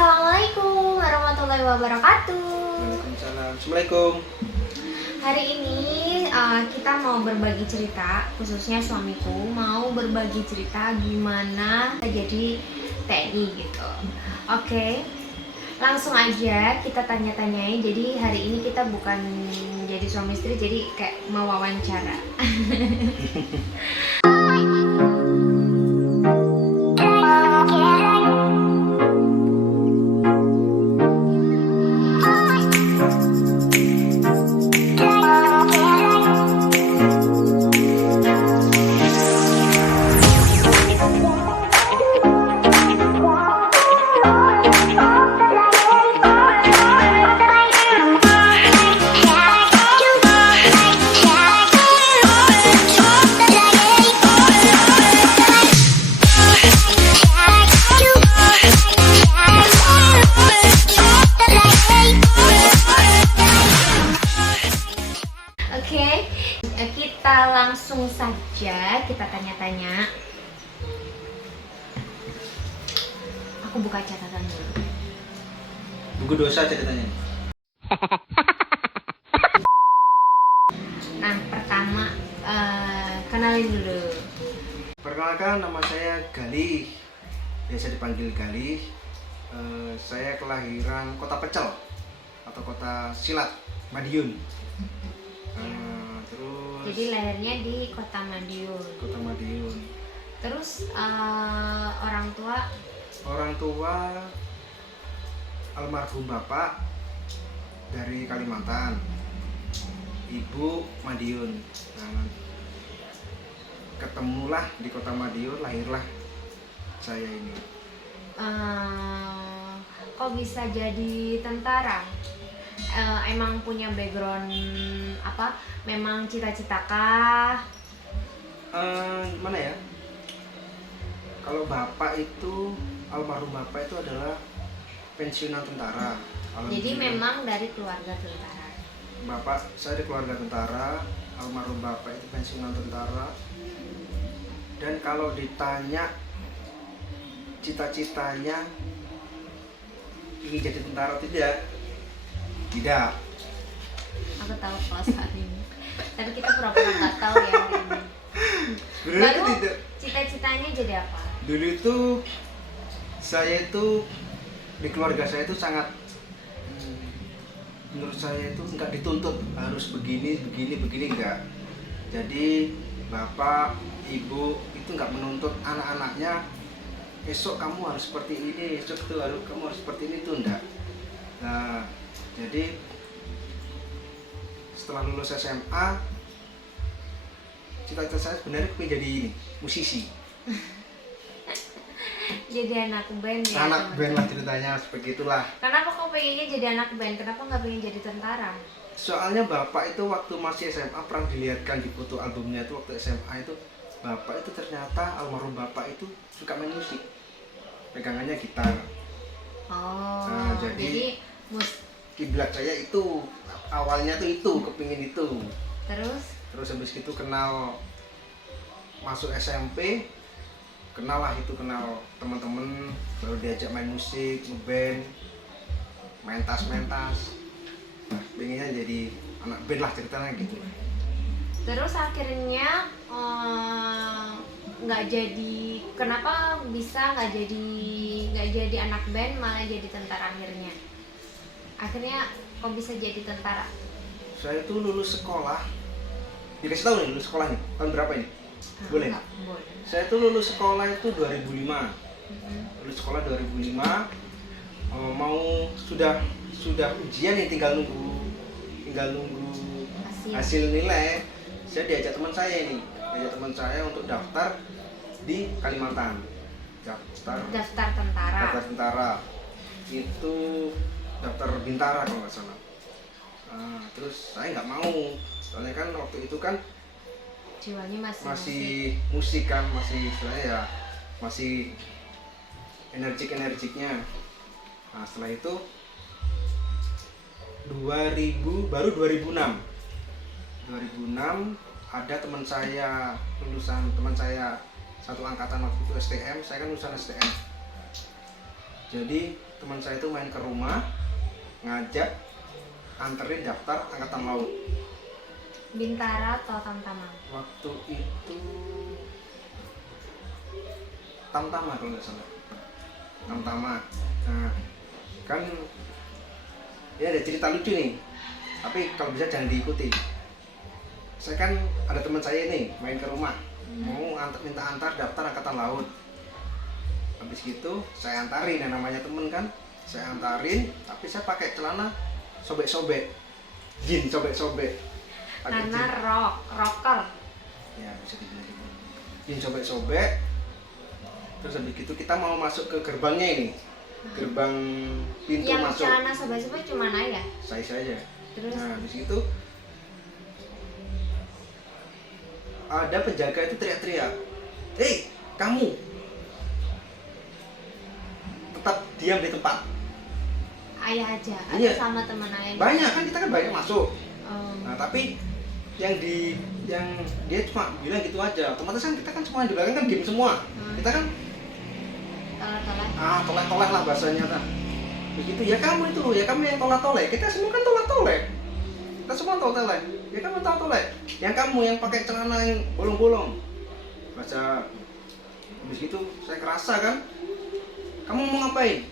Assalamualaikum warahmatullahi wabarakatuh. Waalaikumsalam. Assalamualaikum. Hari ini kita mau berbagi cerita, khususnya suamiku mau berbagi cerita gimana jadi TNI gitu. Oke, langsung aja kita tanya-tanyain. Jadi hari ini kita bukan jadi suami istri, jadi kayak mau wawancara. Oke, kita langsung saja kita tanya-tanya. Aku buka catatan dulu. Buku dosa ceritanya. Nah, pertama kenalin dulu. Perkenalkan, nama saya Galih. Biasa dipanggil Galih. Saya kelahiran Kota Pecel atau Kota Silat, Madiun. Terus Jadi lahirnya di Kota Madiun. Kota Madiun. Terus orang tua Almarhum bapak dari Kalimantan, ibu Madiun. Nah, ketemulah di Kota Madiun, lahirlah saya ini. kok bisa jadi tentara? Emang punya background apa? Memang cita-cita kah? Gimana ya? Kalau bapak itu, almarhum bapak itu adalah pensiunan tentara. Jadi memang dari keluarga tentara. Bapak saya di keluarga tentara, almarhum bapak itu pensiunan tentara. Dan kalau ditanya cita-citanya ingin jadi tentara tidak. Aku tahu kalau saat ini. Tapi kita pura-pura nggak tahu ya hari ini. Dulu Baru itu tidak. cita-citanya jadi apa? Dulu itu saya itu di keluarga saya itu sangat, menurut saya itu nggak dituntut harus begini enggak. Jadi bapak, ibu itu nggak menuntut anak-anaknya esok kamu harus seperti ini, esok itu kamu harus seperti ini, itu enggak. Nah, jadi setelah lulus SMA, cita-cita saya sebenarnya pengen jadi musisi. Jadi anak band ya? Anak band lah ceritanya, seperti itulah. Kenapa kau pengennya jadi anak band? Kenapa nggak pengen jadi tentara? Soalnya bapak itu waktu masih SMA pernah dilihatkan di foto albumnya itu, waktu SMA itu bapak itu ternyata almarhum bapak itu suka main musik, pegangannya gitar. Oh, jadi kiblat saya itu awalnya tuh itu kepingin itu. Terus habis itu kenal, masuk SMP, kenal teman-teman, baru diajak main musik, ngeband, main tas. Nah, pengennya jadi anak band lah ceritanya gitu. Terus akhirnya nggak jadi, kenapa bisa nggak jadi anak band malah jadi tentara akhirnya? Akhirnya kok bisa jadi tentara? Saya tuh lulus sekolah, dikasih tahu nih lulus sekolahnya tahun berapa ini? Boleh? Boleh. Saya tuh lulus sekolah itu 2005. Lulus sekolah 2005, mau sudah ujian nih, tinggal nunggu hasil nilai. Saya diajak teman saya untuk daftar di Kalimantan. Daftar tentara. Itu daftar Bintara kalau nggak salah. Terus saya nggak mau, soalnya kan waktu itu kan jiwanya masih musik kan, masih istilahnya ya masih energiknya. Nah, setelah itu 2006 ada teman saya, lulusan teman saya satu angkatan waktu itu STM, saya kan lulusan STM. Jadi teman saya itu main ke rumah, ngajak anterin daftar angkatan laut. Bintara atau Tamtama? Waktu itu Tamtama kalau nggak salah. Tamtama. Nah, kan ya ada cerita lucu nih. Tapi kalau bisa jangan diikuti. Saya kan ada teman saya nih main ke rumah, mau minta antar daftar angkatan laut. Habis gitu saya antarin, yang namanya temen kan, saya antarin, tapi saya pakai celana sobek-sobek, jin sobek-sobek. Karena rocker. Ya bisa dibilang gitu. Jin sobek-sobek. Terus habis gitu kita mau masuk ke gerbangnya ini, gerbang pintu yang masuk. celana sobek-sobek cuma Naya. Saya saja. Terus? Nah habis itu ada penjaga itu teriak-teriak, "Hei, kamu tetap diam di tempat." Ayah aja, atau Iya. sama teman Ayah? Banyak kan, kita kan banyak masuk. Oh. Nah tapi yang dia cuma bilang gitu aja. Otomatis kan kita kan semua di belakang kan game semua. Kita kan Tolak-tolak. tolek-tolek lah bahasanya kan. Begitu ya kamu itu, ya kamu yang tolak-tolek. Kita semua kan tolak-tolek. Kita semua tolak-tolek. Ya kamu tolak-tolek. Yang kamu yang pakai celana yang bolong-bolong. Baca habis gitu saya kerasa kan. Kamu mau ngapain?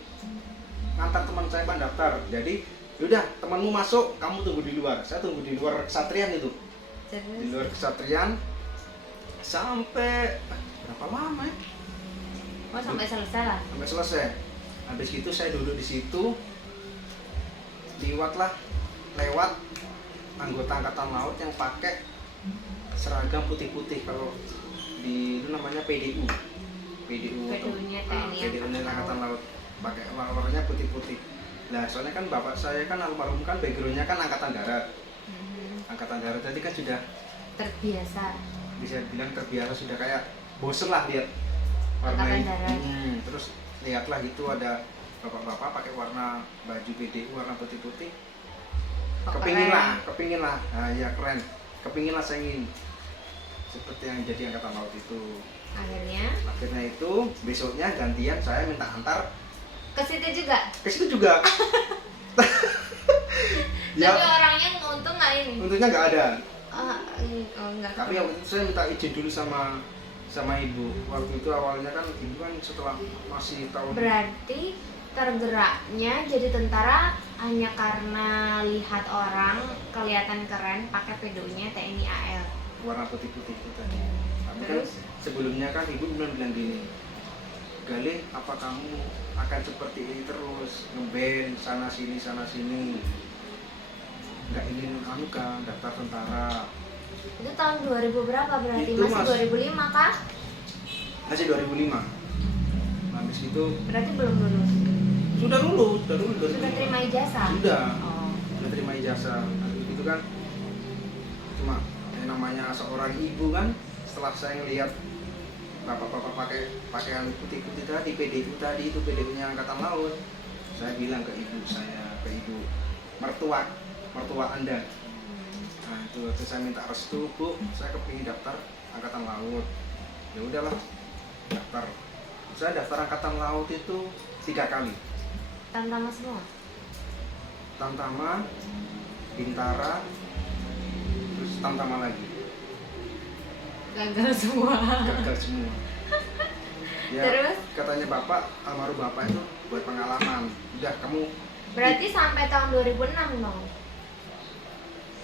Ngantar teman saya pan daftar. Jadi yaudah temanmu masuk, kamu tunggu di luar. Saya tunggu di luar kesatrian itu. Di luar kesatrian sampai berapa lama ya? Oh, sampai selesai lah. Sampai selesai. Habis itu saya duduk di situ. Lewat anggota angkatan laut yang pakai seragam putih-putih. Kalau di itu namanya PDU. PDU-nya TNI PDU-nya angkatan laut. Pakai warnanya putih-putih. Nah, soalnya kan bapak saya kan almarhum kan backgroundnya kan angkatan darat. Angkatan darat tadi kan sudah terbiasa. Bisa bilang terbiasa, sudah kayak bosen lah lihat warna Angkatan darat. Terus lihatlah gitu ada bapak-bapak pakai warna baju BDU warna putih-putih. Kepingin lah. Nah, ya keren. Kepingin lah saya ingin seperti yang jadi angkatan laut itu. Akhirnya itu besoknya gantian saya minta antar ke situ juga. Ke situ juga. Ya, tapi orangnya untung nggak ini? untungnya nggak ada. Enggak. Tapi waktu itu saya minta izin dulu sama ibu. Waktu itu awalnya kan ibu kan setelah masih tahun. Berarti tergeraknya jadi tentara hanya karena lihat orang kelihatan keren pakai pedonya TNI AL. Warna putih-putih itu tadi. Tapi kan Terus? sebelumnya kan ibu bilang gini, "Galih, apa kamu akan seperti ini terus, ngeband sana sini, nggak ingin kan daftar tentara?" Itu tahun 2000 berapa berarti? Itu, Masih Mas. 2005 kah? Masih 2005. Habis itu Berarti belum lulus. sudah lulus 2005. Sudah terima ijazah? Sudah. Oh. Sudah terima ijazah. Habis itu kan cuma yang namanya seorang ibu kan, setelah saya ngelihat bapak-bapak pakai pakaian putih-putih tadi, PDU tadi, itu PDU-nya angkatan laut, saya bilang ke ibu mertua Anda. Nah itu waktu saya minta restu, "Bu, saya kepingin daftar angkatan laut." Ya udahlah, daftar. Saya daftar angkatan laut itu 3 kali. Tamtama semua? Tamtama, Bintara, terus Tamtama lagi. Gagal semua. Gagal semua. Ya, Terus? katanya almarhum bapak itu buat pengalaman. Udah kamu Berarti sampai tahun 2006 dong?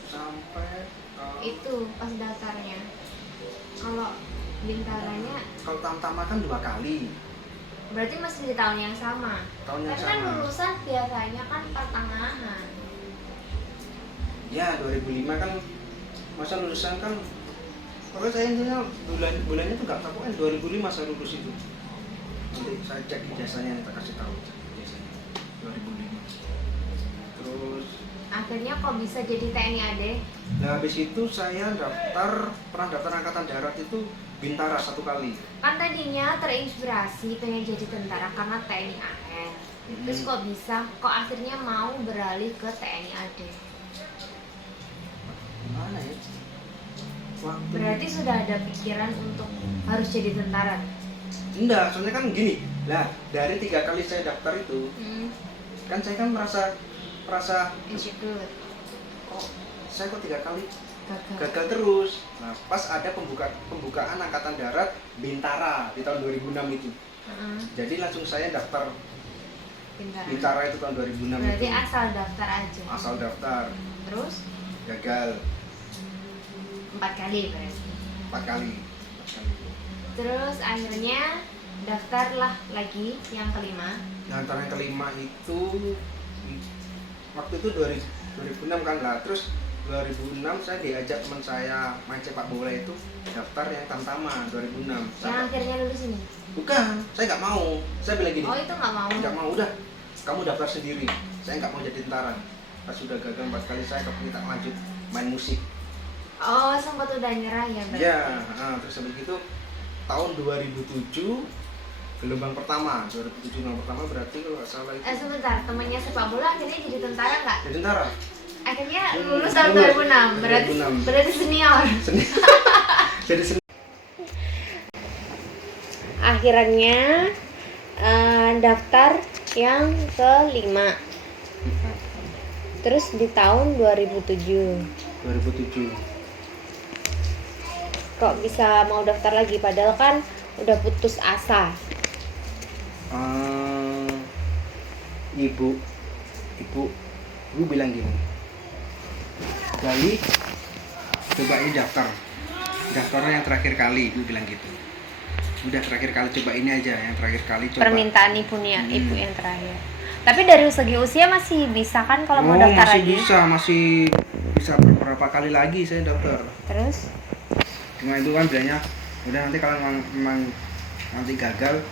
sampai Itu pas daftarnya. Kalau Bintaranya kalau Tamtama kan 2 kali. berarti masih di tahun yang sama. Tahun yang Tapi kan sama. lulusan biasanya kan pertengahan. Ya 2005 kan masa lulusan kan. Pokoknya saya intinya bulannya tuh nggak tahu kan 2005 saya lulus itu. Nanti saya cek ijazahnya, kita kasih tahu ijazahnya 2005. Terus Akhirnya kok bisa jadi TNI AD? nah habis itu saya pernah daftar angkatan darat itu Bintara 1 kali. Kan tadinya terinspirasi pengen jadi tentara karena TNI AL. Terus kok bisa? Kok akhirnya mau beralih ke TNI AD? Gimana ya? Berarti sudah ada pikiran untuk harus jadi tentara? Enggak, soalnya kan gini, Nah, dari 3 kali saya daftar itu, kan saya kan merasa Insecure. kok saya kok 3 kali Gagal. gagal terus. Nah, pas ada pembukaan angkatan darat Bintara di tahun 2006 itu. Jadi langsung saya daftar Bintara itu tahun 2006. Berarti itu. asal daftar aja. Asal daftar. Terus Gagal 4 kali berarti. 4 kali. Terus akhirnya daftarlah lagi yang kelima. Nah, antara yang kelima itu waktu itu 2006 kan lah. Terus 2006 saya diajak teman saya main sepak bola itu daftar yang Tamtama 2006. Yang akhirnya lulus ini. Bukan, saya nggak mau. Saya bilang gini. Oh, itu nggak mau. Nggak mau, udah. Kamu daftar sendiri. Saya nggak mau jadi tentara. Pas sudah gagal 4 kali saya minta lanjut main musik. Oh, sempat udah nyerah ya berarti. Iya, terus habis itu tahun 2007 gelombang pertama berarti kalau nggak salah itu Sebentar, temannya sepak bola akhirnya jadi tentara nggak? jadi tentara. Akhirnya lulus tahun 2006. Berarti senior. Jadi Akhirnya daftar yang kelima. Terus di tahun 2007 kok bisa mau daftar lagi padahal kan udah putus asa. Ibu bilang gini, Gali, coba ini daftarnya yang terakhir kali, ibu bilang gitu. Udah terakhir kali, coba ini aja yang terakhir kali, coba. Permintaan ibunya, ibu yang terakhir. Tapi dari segi usia masih bisa kan kalau mau daftar lagi? Masih bisa beberapa kali lagi saya daftar. Terus? Cuma ibu kan bilangnya, udah nanti kalau memang nanti gagal,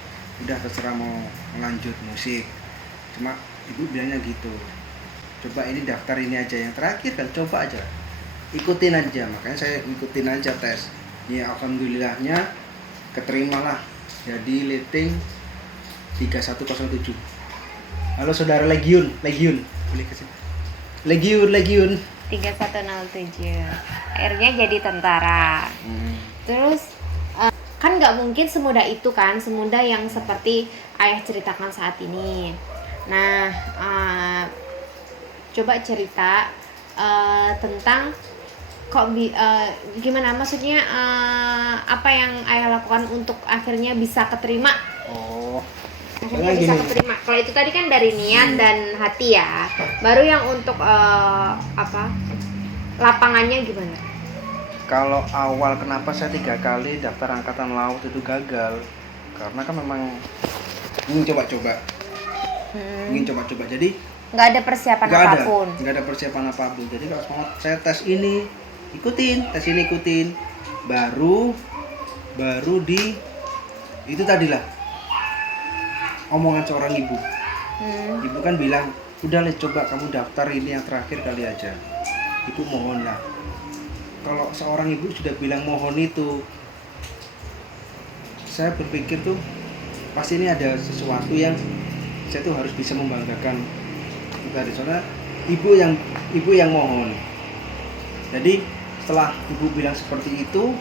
udah terserah mau lanjut musik. Cuma ibu bilangnya gitu, coba ini daftar ini aja yang terakhir kan, coba aja, ikutin aja. Makanya saya ikutin aja tes. Ya alhamdulillahnya keterimalah jadi leting 3107. Halo saudara Legiun boleh kesini. Legiun 3107. Akhirnya jadi tentara. Terus kan nggak mungkin semudah itu kan, semudah yang seperti ayah ceritakan saat ini. Nah, coba cerita tentang gimana, maksudnya apa yang ayah lakukan untuk akhirnya bisa keterima. Akhirnya bisa keterima. Kalau itu tadi kan dari niat dan hati ya. Baru yang untuk lapangannya gimana? Kalau awal kenapa saya 3 kali daftar angkatan laut itu gagal, karena kan memang ingin coba-coba. Jadi nggak ada persiapan apapun. Nggak ada persiapan apapun. Jadi kalau semangat saya tes ini ikutin, baru di itu tadilah omongan seorang ibu. Ibu kan bilang, udah Le, coba kamu daftar ini yang terakhir kali aja. Ibu mohonlah. Kalau seorang ibu sudah bilang mohon itu, saya berpikir tuh pasti ini ada sesuatu yang saya tuh harus bisa membanggakan tadi. Soalnya ibu yang mohon. Jadi setelah ibu bilang seperti itu,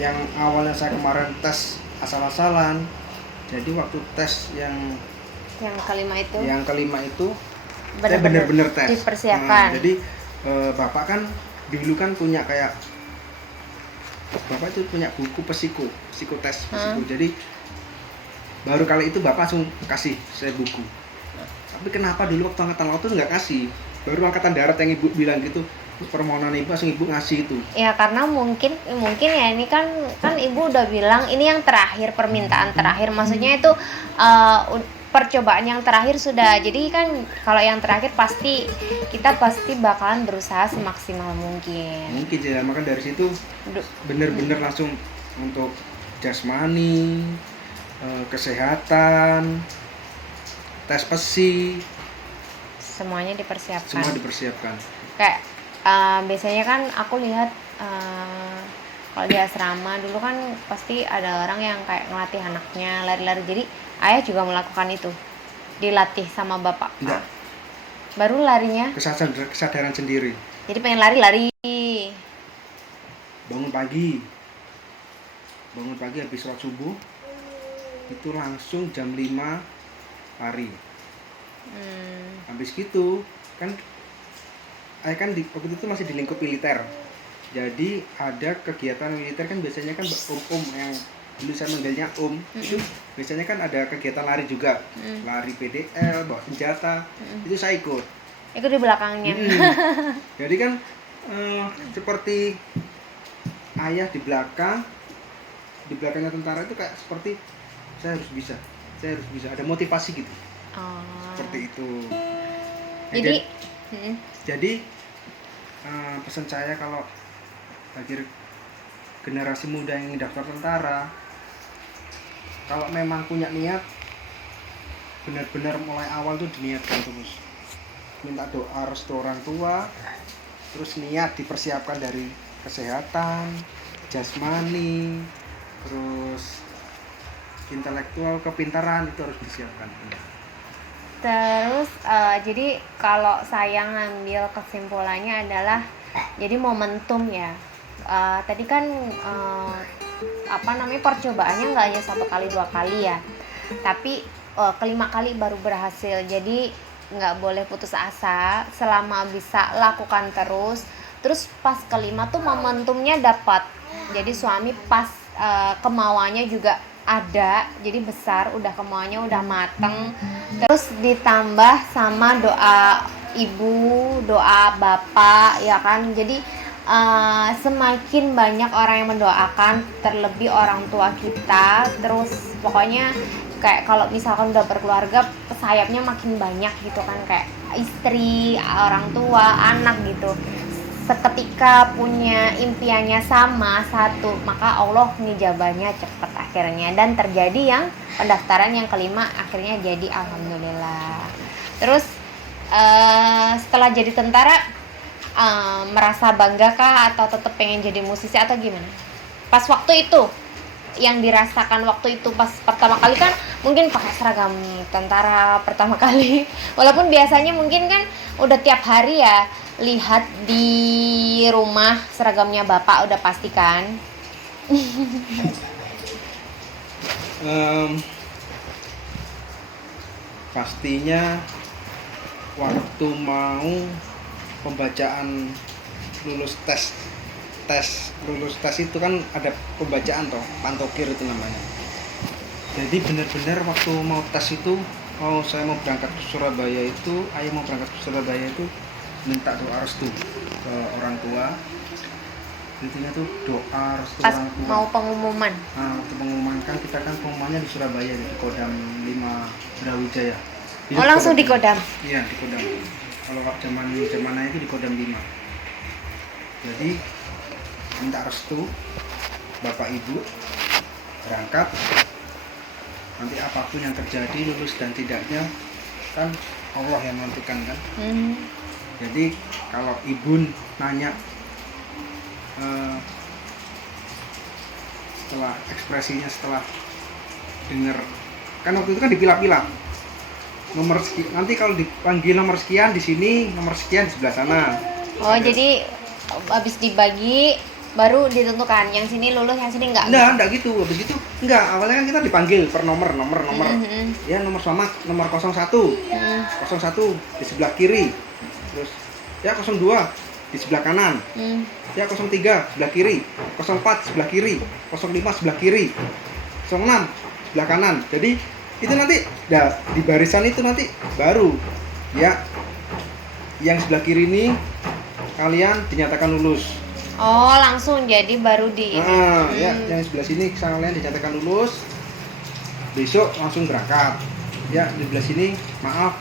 yang awalnya saya kemarin tes asal-asalan, jadi waktu tes yang kelima itu saya benar-benar tes dipersiapkan. Jadi bapak kan dulu kan punya kayak, bapak itu punya buku psikotes. Jadi baru kali itu bapak langsung kasih saya buku. Tapi kenapa dulu waktu angkatan laut tuh nggak kasih, baru angkatan darat yang ibu bilang gitu, permohonan ibu langsung ibu ngasih itu. Ya karena mungkin ya ini kan ibu udah bilang ini yang terakhir, permintaan terakhir, maksudnya itu percobaan yang terakhir sudah. Jadi kan kalau yang terakhir kita pasti bakalan berusaha semaksimal mungkin ya. Maka dari situ bener-bener langsung untuk jasmani, kesehatan, tes pesi, semuanya dipersiapkan. Semua dipersiapkan. Kayak biasanya kan aku lihat kalau di asrama dulu kan pasti ada orang yang kayak ngelatih anaknya lari-lari. Jadi ayah juga melakukan itu, dilatih sama bapak. Enggak. Baru larinya kesadaran sendiri. Jadi pengen lari-lari. Bangun pagi habis sholat subuh, itu langsung jam 5 lari. Habis gitu kan kan waktu itu masih di lingkup militer. Jadi ada kegiatan militer kan biasanya kan yang dulu saya manggilnya itu biasanya kan ada kegiatan lari juga, lari PDL, bawa senjata, itu saya ikut di belakangnya. Jadi kan seperti ayah di belakangnya tentara itu kayak seperti saya harus bisa, ada motivasi gitu. Seperti itu. Jadi pesan saya kalau bagi generasi muda yang daftar tentara, kalau memang punya niat, benar-benar mulai awal tuh diniatkan terus, minta doa restu orang tua, terus niat dipersiapkan dari kesehatan, jasmani, terus intelektual, kepintaran itu harus disiapkan. Terus jadi kalau saya ngambil kesimpulannya adalah jadi momentum ya. Tadi kan percobaannya nggak hanya 1 kali 2 kali ya, tapi kelima kali baru berhasil. Jadi nggak boleh putus asa, selama bisa lakukan terus pas kelima tuh momentumnya dapat. Jadi suami pas kemauannya juga ada, jadi besar, udah kemauannya udah mateng, terus ditambah sama doa ibu, doa bapak ya kan. Jadi semakin banyak orang yang mendoakan, terlebih orang tua kita. Terus pokoknya kayak kalau misalkan udah berkeluarga, sayapnya makin banyak gitu kan, kayak istri, orang tua, anak gitu. Seketika punya impiannya sama satu, maka Allah ngijabahnya cepet akhirnya, dan terjadi yang pendaftaran yang kelima akhirnya jadi, alhamdulillah. Terus setelah jadi tentara merasa bangga kah, atau tetap pengen jadi musisi atau gimana? Pas waktu itu yang dirasakan waktu itu pas pertama kali kan mungkin pakai seragam tentara pertama kali, walaupun biasanya mungkin kan udah tiap hari ya lihat di rumah seragamnya bapak, udah pasti kan? Pastinya waktu mau pembacaan lulus tes itu kan ada pembacaan toh, pantokir itu namanya. Jadi benar-benar waktu mau tes itu, saya mau berangkat ke Surabaya itu, ayah mau berangkat ke Surabaya itu minta doa restu ke orang tua. Intinya tuh doa restu pas orang tua. Mau pengumuman. Waktu pengumuman kan kita kan pengumumannya di Surabaya di Kodam 5 Brawijaya. Langsung di Kodam? Iya, di Kodam. Kalau zamannya itu di Kodam 5. Jadi minta restu bapak ibu berangkat, nanti apapun yang terjadi, lulus dan tidaknya kan Allah yang menentukan kan. Jadi kalau ibu nanya setelah ekspresinya, setelah dengar kan waktu itu kan dipilah-pilah nomor sekian, nanti kalau dipanggil nomor sekian di sini, nomor sekian di sebelah sana. Jadi habis dibagi baru ditentukan yang sini lulus, yang sini enggak gitu. Habis itu enggak, awalnya kan kita dipanggil per nomor. Ya nomor sama, nomor 01 di sebelah kiri, terus ya 02 di sebelah kanan, ya 03 sebelah kiri, 04 sebelah kiri, 05 sebelah kiri, 06 sebelah kanan. Jadi itu nanti di barisan itu nanti baru ya yang sebelah kiri ini kalian dinyatakan lulus. Langsung jadi baru di ya yang sebelah sini kalian dinyatakan lulus, besok langsung berangkat. Ya di sebelah sini maaf,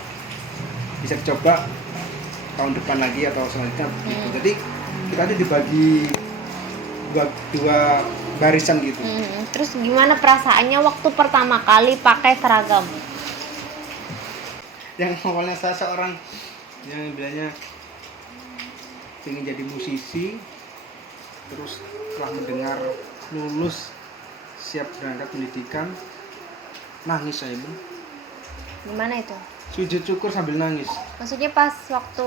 bisa coba tahun depan lagi atau selanjutnya gitu. Jadi kita nanti dibagi dua barisan gitu. Terus gimana perasaannya waktu pertama kali pakai seragam? Yang awalnya saya seorang yang bilangnya ingin jadi musisi, terus setelah mendengar lulus siap berangkat pendidikan, nangis saya, Bu. Gimana itu? Sujud syukur sambil nangis. Maksudnya pas waktu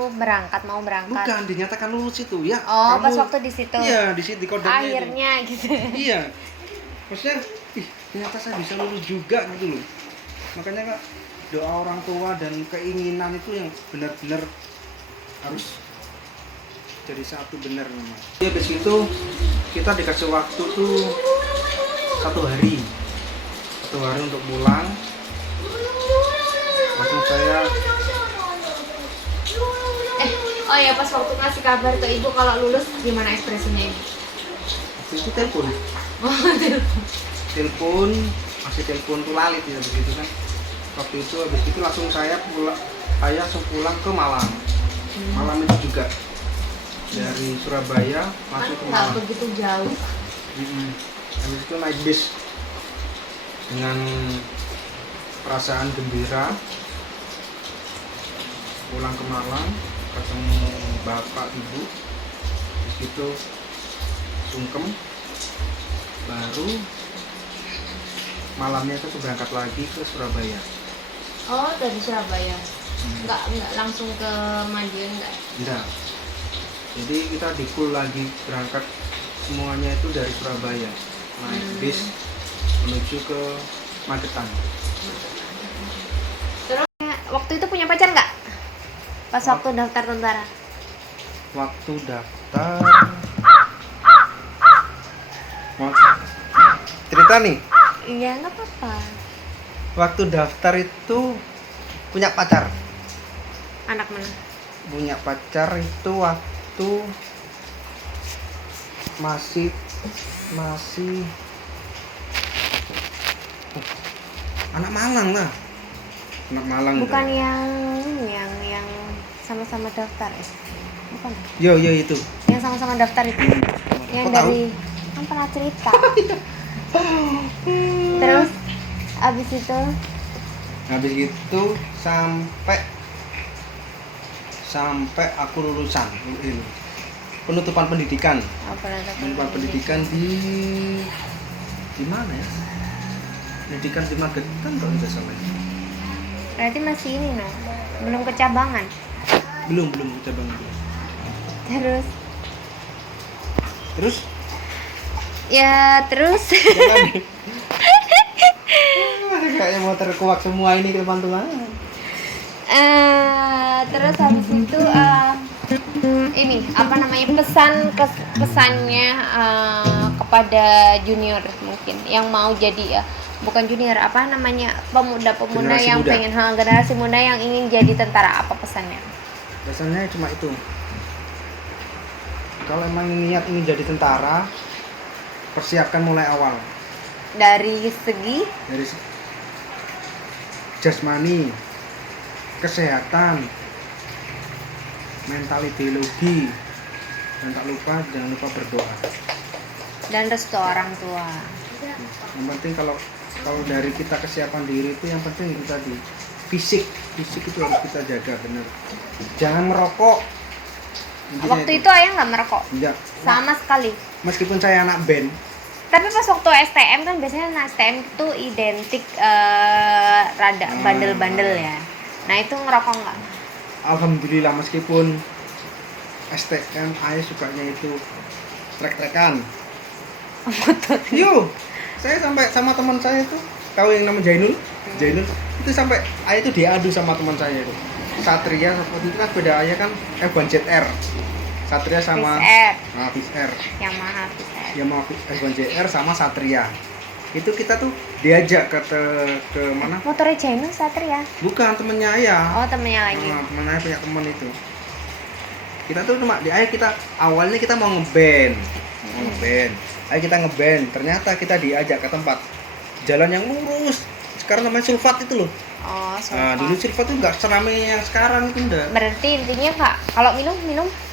mau berangkat? Bukan, dinyatakan lulus itu ya. Pas waktu di situ. Iya, di situ, di kodamnya. Akhirnya itu. Iya. Maksudnya ih ternyata saya bisa lulus juga gitu loh. Makanya Kak, doa orang tua dan keinginan itu yang benar-benar harus jadi satu benar memang. Habis itu kita dikasih waktu tuh 1 hari untuk pulang. Langsung saya Oh ya, pas waktu ngasih kabar ke ibu kalau lulus, gimana ekspresinya ibu? waktu itu telepon, Oh, telepon masih telepon tuh lalit ya begitu kan. Waktu itu habis itu langsung saya langsung pulang ke Malang. Malam itu juga dari Surabaya masuk ke nggak Malang. begitu jauh. Habis itu naik bis dengan perasaan gembira pulang ke Malang, ketemu bapak ibu, habis itu sungkem, baru malamnya itu berangkat lagi ke Surabaya. Oh, dari Surabaya. Nggak langsung ke Madiun nggak? Enggak, jadi kita dikul lagi berangkat semuanya itu dari Surabaya naik bis menuju ke Magetan. Terus waktu itu punya pacar nggak? Pas waktu daftar tentara? Waktu daftar cerita nih, Iya, nggak apa-apa. waktu daftar itu punya pacar. Anak mana? Punya pacar itu waktu masih anak Malang lah. Anak Malang. Bukan udah. yang sama-sama daftar ya? Bukan. Yo itu. Yang sama-sama daftar itu. Yang Kok dari kan pernah cerita. Terus abis itu Habis itu sampai aku lulusan penutupan pendidikan. Penutupan pendidikan di mana ya? Pendidikan di Magetan kalau tidak salah. berarti masih ini no, belum kecabangan. Belum cabang itu. Terus ya terus Kayaknya mau terkuak semua ini ke depan Tuhan. Terus habis itu ini apa namanya pesannya kepada junior mungkin yang mau jadi bukan junior, apa namanya, pemuda-pemuda Generasi yang muda. pengen generasi muda yang ingin jadi tentara, apa pesannya? Pesannya cuma itu. Kalau emang niat ingin jadi tentara, persiapkan mulai awal. Dari segi Dari jasmani, kesehatan, mental, ideologi, dan jangan lupa berdoa. dan restu orang tua. Yang penting kalau dari kita kesiapan diri itu yang penting itu tadi fisik itu harus kita jaga benar. Jangan merokok. Intinya Waktu itu ayah nggak merokok enggak. sama sekali. Meskipun saya anak band, Tapi pas waktu STM kan biasanya STM itu identik rada bandel-bandel ya. Nah itu ngerokok nggak? alhamdulillah meskipun STM ayah sukanya itu trek-trekan. Yo, saya sampai sama teman saya tuh, tahu yang nama Jainul itu sampai ayah itu diadu sama teman saya itu. Satria waktu itu kan beda ayah kan F1 ZR. Satria sama Hafiz R. Yamaha F1 ZR sama Satria. Itu kita tuh diajak ke mana? motornya Jainul Satria. Bukan, temennya ayah. Oh temennya lagi. Nah, temen ayah punya temen itu. Kita tuh cuma kita awalnya kita mau ngeband. Ayo kita ngeband. Ternyata kita diajak ke tempat jalan yang lurus. Sekarang namanya Sulfat itu loh. Oh Nah, dulu Sulfat tuh nggak seramai yang sekarang itu enggak. Berarti intinya Kak, kalau minum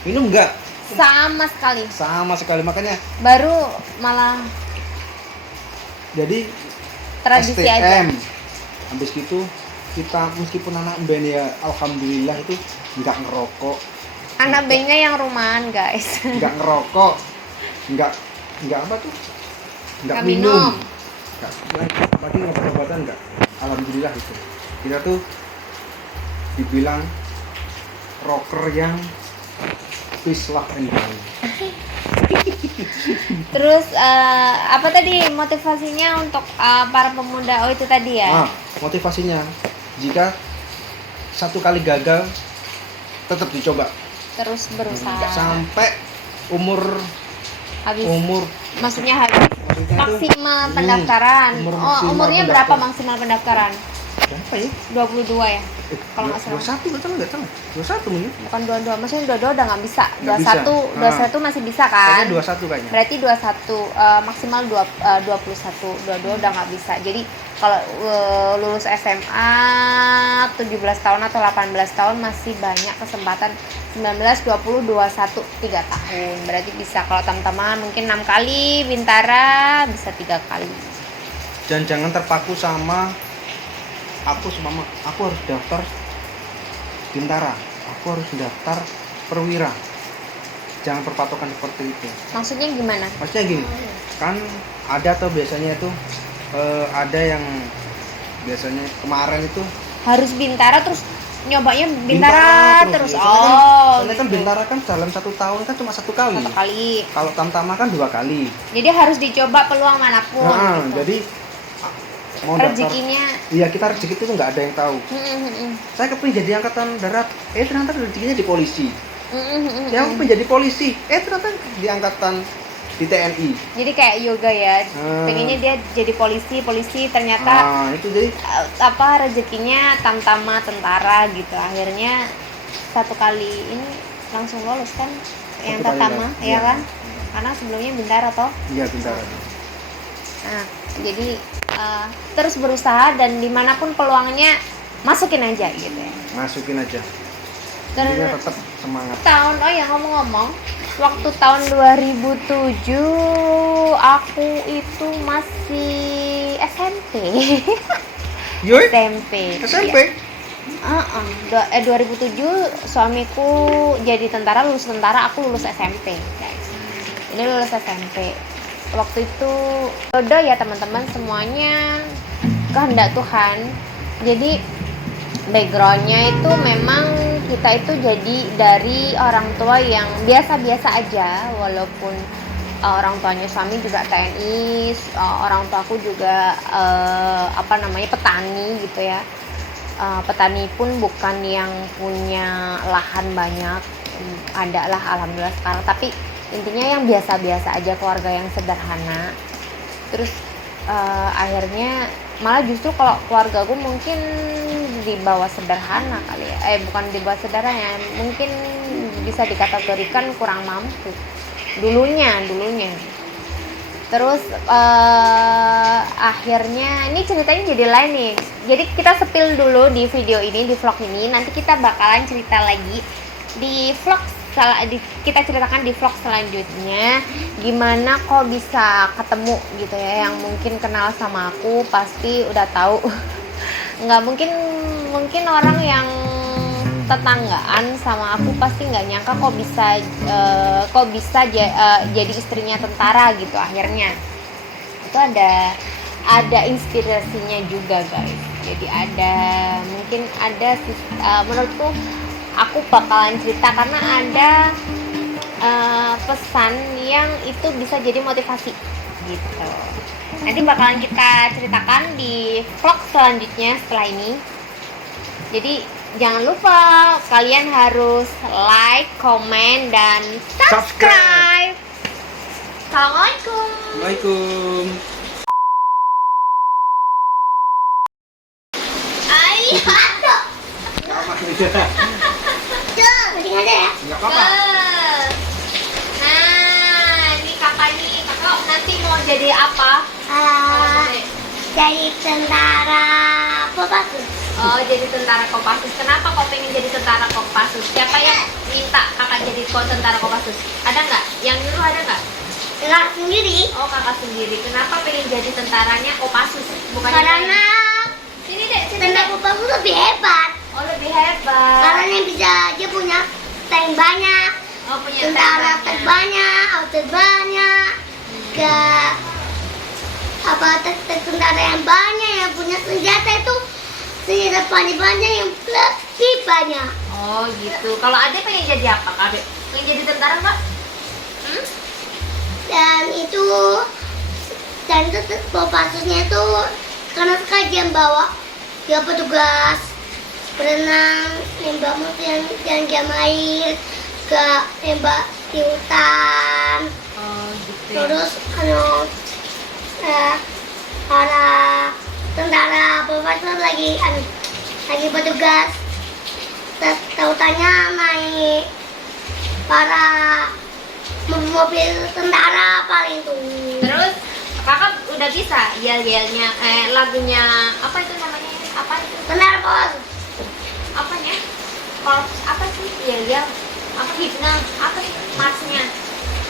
Minum enggak? sama sekali. Makanya Baru malah jadi tradisi STM. aja. Habis gitu kita meskipun anak band ya alhamdulillah itu nggak ngerokok. Anak bandnya yang rumahan guys. Nggak ngerokok, nggak apa tuh, nggak Nggak minum, nggak lagi obat-obatan nggak. Alhamdulillah itu kita tuh dibilang rocker yang Peace, love, and joy. Terus apa tadi motivasinya untuk para pemuda? Oh itu tadi ya. Motivasinya jika satu kali gagal tetap dicoba. Terus berusaha. Sampai umur Habis. Umur Maksudnya habis. Maksimal pendaftaran. Umurnya berapa maksimal pendaftaran? Berapa ya? 22 ya? Kalau nggak salah. 21 nggak tahu. 21 mungkin. Bukan 22, maksudnya 22 udah nggak bisa. Nggak 21, bisa. 21 masih bisa kan? Kayaknya 21 kayaknya. Berarti 21, maksimal 21, 22 udah nggak bisa. Jadi kalau lulus SMA 17 tahun atau 18 tahun masih banyak kesempatan. 19, 20, 21, 3 tahun. Berarti bisa. Kalau Tamtama mungkin 6 kali, Bintara bisa 3 kali. Dan jangan terpaku sama aku harus daftar Bintara, aku harus daftar perwira. Jangan berpatokan seperti itu. Maksudnya gimana? Maksudnya gini, kan ada tuh biasanya itu ada yang biasanya kemarin itu harus Bintara terus nyobanya Bintara terus. Ya. Soalnya kan Bintara kan dalam 1 tahun kan cuma 1 kali. 1 kali. Kalau Tamtama kan 2 kali. Jadi harus dicoba peluang manapun. Nah, gitu. Jadi mau rezekinya. Iya, kita rezeki itu nggak ada yang tahu. Saya kepingin jadi angkatan darat, ternyata rezekinya di polisi. Saya kepingin jadi polisi, ternyata di angkatan di TNI. Jadi kayak yoga ya. Pengennya dia jadi polisi ternyata itu jadi rezekinya Tamtama tentara gitu. Akhirnya 1 kali ini langsung lolos kan yang Tamtama ya kan? Karena sebelumnya Bintara toh. Iya, Bintara. Nah, jadi terus berusaha dan dimanapun peluangnya masukin aja gitu ya. Masukin aja. Dan tetap semangat. Ngomong-ngomong, waktu tahun 2007 aku itu masih SMP. Yoi? SMP. Ya. 2007 suamiku jadi tentara, lulus tentara, aku lulus SMP, guys. Ini lulus SMP. Waktu itu jodoh ya teman-teman, semuanya kehendak Tuhan. Jadi backgroundnya itu memang kita itu jadi dari orang tua yang biasa-biasa aja, walaupun orang tuanya suami juga TNI, orang tuaku juga petani gitu ya. Petani pun bukan yang punya lahan banyak, ada lah alhamdulillah sekarang, tapi intinya yang biasa-biasa aja, keluarga yang sederhana. Terus akhirnya malah justru kalau keluarga gue mungkin di bawah sederhana kali ya, bukan di bawah sederhana ya, mungkin bisa dikategorikan kurang mampu dulunya. Terus akhirnya ini ceritanya jadi lain nih. Jadi kita spill dulu di video ini, di vlog ini. Nanti kita bakalan cerita lagi di vlog, kita ceritakan di vlog selanjutnya gimana kok bisa ketemu gitu ya. Yang mungkin kenal sama aku pasti udah tahu. Nggak mungkin orang yang tetanggaan sama aku pasti nggak nyangka kok bisa jadi istrinya tentara gitu. Akhirnya itu ada inspirasinya juga guys. Jadi mungkin ada menurutku aku bakalan cerita karena ada pesan yang itu bisa jadi motivasi gitu. Nanti bakalan kita ceritakan di vlog selanjutnya setelah ini. Jadi jangan lupa kalian harus like, komen, dan subscribe. Assalamualaikum. Waalaikumsalam. Nggak apa-apa. Nah, ini kakak nanti mau jadi apa? Jadi tentara Kopassus. Oh, jadi tentara Kopassus. Kenapa kok pengen jadi tentara Kopassus? Siapa yang minta kakak jadi tentara Kopassus? Ada nggak? Yang nyuruh ada nggak? Kakak sendiri. Oh, kakak sendiri. Kenapa pengen jadi tentaranya Kopassus? Bukan Karena sini deh, tentara Kopassus lebih hebat. Oh, lebih hebat. Karena dia punya tank banyak. Oh, punya Tentara terbanyak, auto banyak. Tentara yang banyak yang punya senjata itu senjata banyak yang lebih banyak. Oh, gitu. Kalau Ade pengen jadi apa, Kak? Yang jadi tentara Mbak? Dan itu Kopassusnya itu karena kajian bawa dia petugas berenang, nembak musuh yang jam air, juga nembak di hutan. Oh gitu ya. Terus para tentara Kopassus lagi petugas. Tahu-tanya naik para mobil tentara paling tuh. Terus kakak udah bisa yel-yelnya, lagunya apa itu namanya? Apa itu? Tentara pos. Apanya? Korps apa sih? Yel-yel? Apa himne? Apa sih? Marsnya?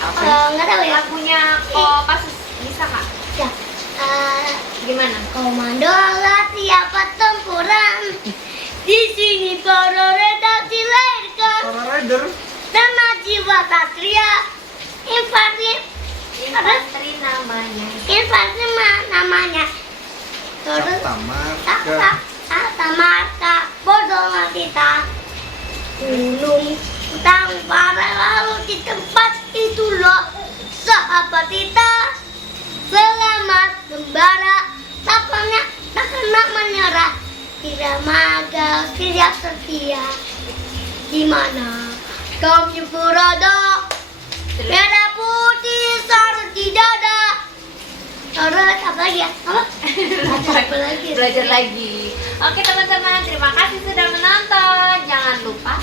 Apa? Nggak tahu ya. Lagunya Kopassus bisa kak? Ya. Gimana? Komando siapa tempuran. Di sini para redaksi dilahirkan. Para rider. Sama jiwa satria. Infanteri namanya. Infanteri namanya. Terus Marka bodoh kita. Gunung utang para lalu di tempat itu loh. Sahabat kita selamat membara. Tak kena menyerah. Tidak magal, tidak setia. Di mana kami berada? Merah putih sarut di dada. Terus apa lagi ya? Apa lagi? Belajar lagi. Oke teman-teman, terima kasih sudah menonton. Jangan lupa